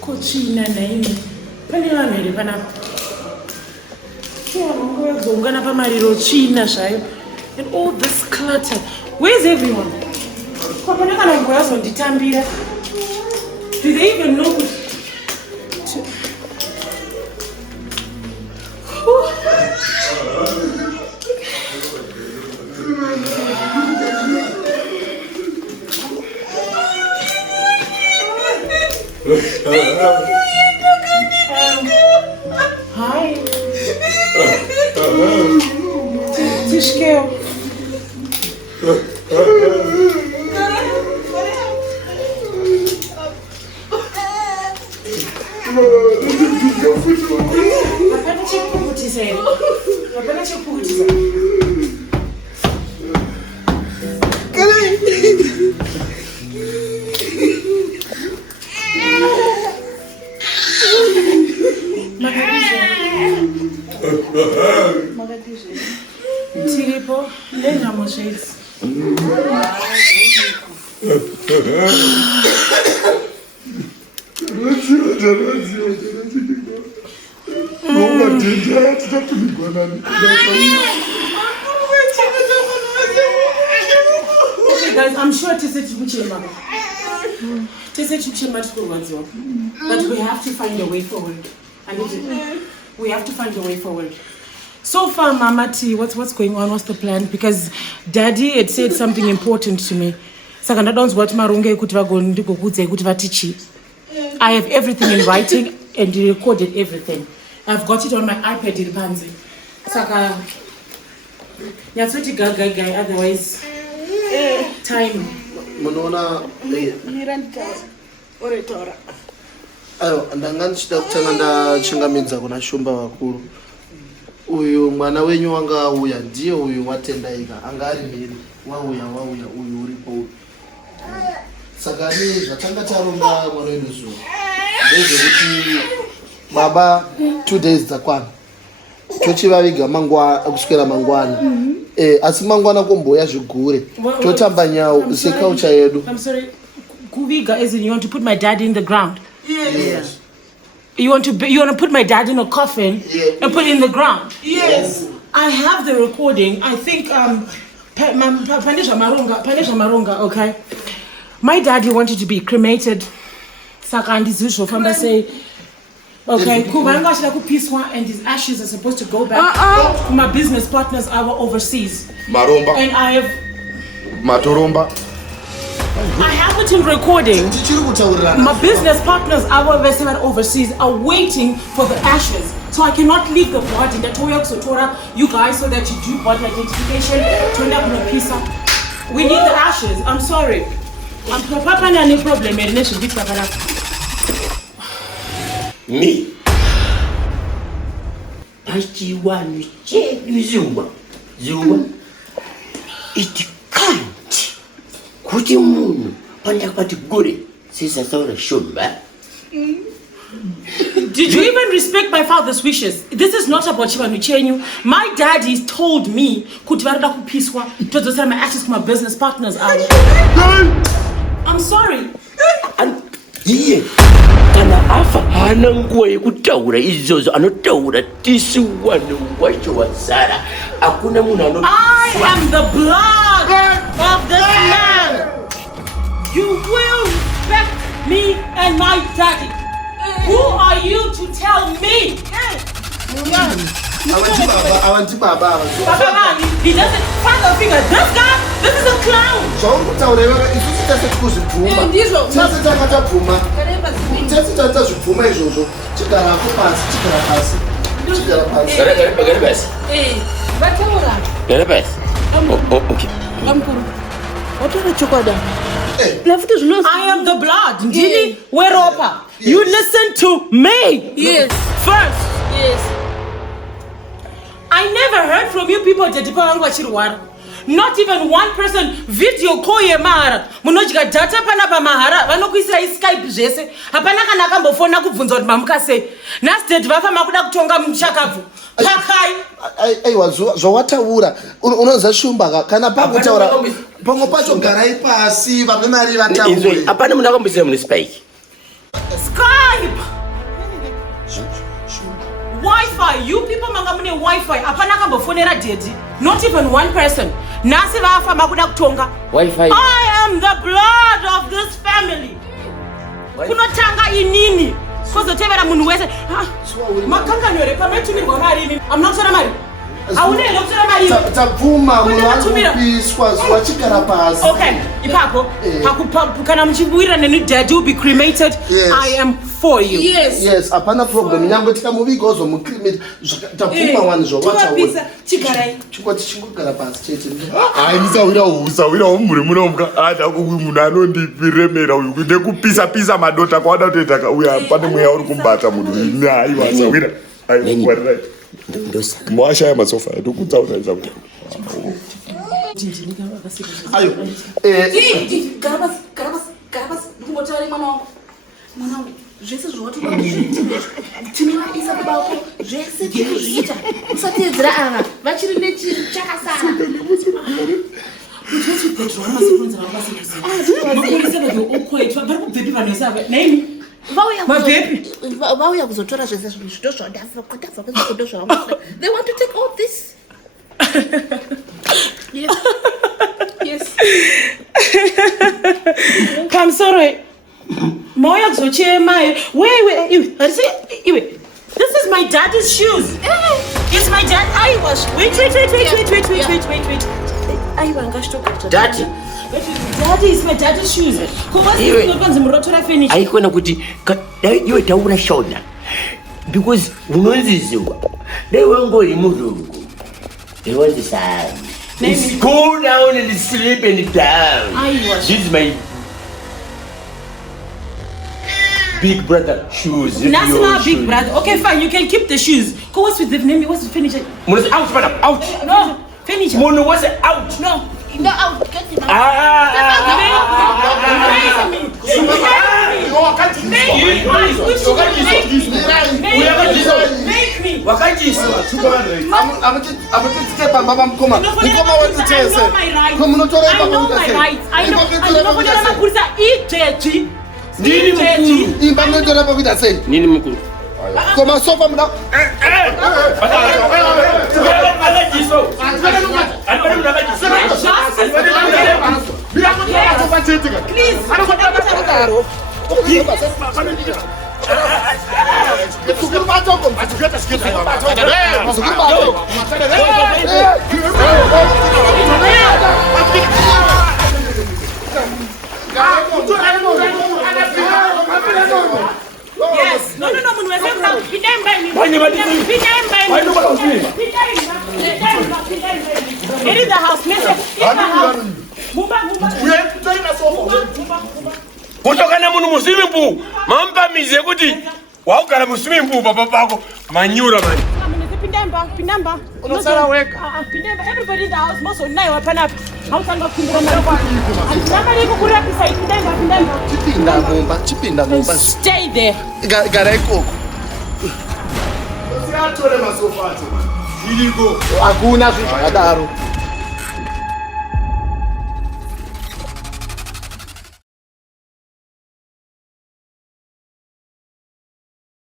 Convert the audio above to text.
Kochina naime. Pane vanhu here panapa. Ungana pamariro china zvayo. And all this clutter. Where's everyone? Kwapana kana ngoyazonditambira. Do they even know what Hi. Tishkeo. Tiripo, lenga moshezi. Okay guys, I'm sure Tese Chibuchema. Tese Chibuchema to but we have to find a way forward. We have to find a way forward. So far, Mama T, what's going on? What's the plan? Because Daddy had said something important to me. I have everything in writing and he recorded everything. I've got it on my iPad in Panzi. Saka, otherwise, time. Monona, ayo ndanganchida kutanga chingamidza kuna shumba vakuru. Uyu mwana wenyu wanga auya ndiye uyu watendaika anga ari mberi wauya uyu uripo uyu. Saka ni zvatanga taronga mwana wedu zuva ndezvekuti baba 2 days dzakwana tochivaviga kuswera mangwana asi mangwana komboya zvigure totamba nyau sekaucha yedu. I'm sorry, kuviga as in you want to put my dad in the ground? Yes. You want to put my dad in a coffin and put it in the ground? Yes. I have the recording. I think Panisha Maronga, okay. My daddy wanted to be cremated. Sakandi Zusho from say, okay, and his ashes are supposed to go back to my business partners overseas. Maromba. And I have Matoromba. I have it in recording. My business partners overseas are waiting for the ashes. So I cannot leave the body. You guys, so that you do body identification. We need the ashes. I'm sorry. I'm no problem. Me. Pachiwanu chedu Zuma. It can't. Kuti munhu panda kwati gore sisa saura shumba. Did you even respect my father's wishes? This is not about Chivanu Chenyu. My daddy told me kuti varada kupiswa todzosera my ashes to my business partners. I'm sorry. And iye kana afa hana nguwa yekutaura izvozvo anotaura tisi wanu wacho wazara hakuna munhu I am the blood of this man. You will respect me and my daddy. Who are you to tell me? I want to Baba. He doesn't find a finger. This guy, this is a clown. I am the blood. You listen to me. Yes. First. Yes. I never heard from you people that Not even one person. Video call yemara. Munodya data panapa mahara. Vanokuisira Skype zvese. Hapana kana akambofona kubvunza kuti mamuka sei. Nasdate vafamba kuda kutonga muchakapu. Pakai. Aiwa zvawataura unoza shumba kana pakutaura pamwe pacho garai pasi vamwe mari vataure. Hapana munhu akambosira mune Spike. Skype. Wi-Fi. You people mangamune Wi-Fi. Hapana akambofonera dedi. Not even one person. Nasi vafamba kuda kutonga. Wi-Fi. I am the blood of this family. Kunotanga inini. Kozotevera munhu wese. Makanganyore pametumirwa mari imi. Amuna kutora mari. Aunele kutora mari. Tabvuma munhu anopiswa zuva chigara pasi. Okay, ipapo. Kana muchibuira neni daddy will be cremated. Yes. I am for you. Yes, hapana problem. Nyangwe tikamuviga ozomucremate. Tabvuma wani zvawataura. Chigarai. Chikwati chingogara pasi chete. Ai musawira umuri munomuka ada munhu anondipiremera uyu kude kupisa madota kwada kutoita kauya pane mweya uri kumbata munhu aiwa sawira aiwa Ndosa. mwashaya masofa ndokutsauraiza kuti Ayo. Garabas, ndikumbotare mwana wangu. Zvese zvawatoda kuzviita. Tinovaisa kubako. Zvese tikuzviita. Usatedzera ava. Vachiri nechiri chakasara. Vauya kuzotora zvese zvito zvadafa kwadafa kwezvikodo zvavamboda. They want to take all this. Yes. I'm sorry. Moya kuzochema. Wait. This is my daddy's shoes. It's my dad. I wash. Wait. I want Daddy. Daddy is my daddy's shoes. Aikona kuti iwe taura shona because unonziziwa dai wangori murungu they want the sun. It's go down and sleep and down. This is my big brother shoes. National big brother. Okay, fine. You can keep the shoes. Go. What's with the name? What's the furniture? Mono out, madam. Out. No. Furniture. Mono was out. No. No, out. Get him out. Make me. Wakajiswa. Amutitsike pamba pamukoma. Mukoma wetutese. I know my rights. I know what I'm saying. Nini mkuru. Imba mnotora pakuita sei? Nini mkuru. Koma sofa mna. Yes. No. It is the house. Kutokana munhu muswimming pool mampamize kuti waugara muswimming pool papa pako manyura mani. Pindamba. Unosara weka. Pindamba. Everybody in the house must know what happened. How can I pindamba? Chipinda mumba. Stay there. Gara ikoko. Hakuna zvakadaro.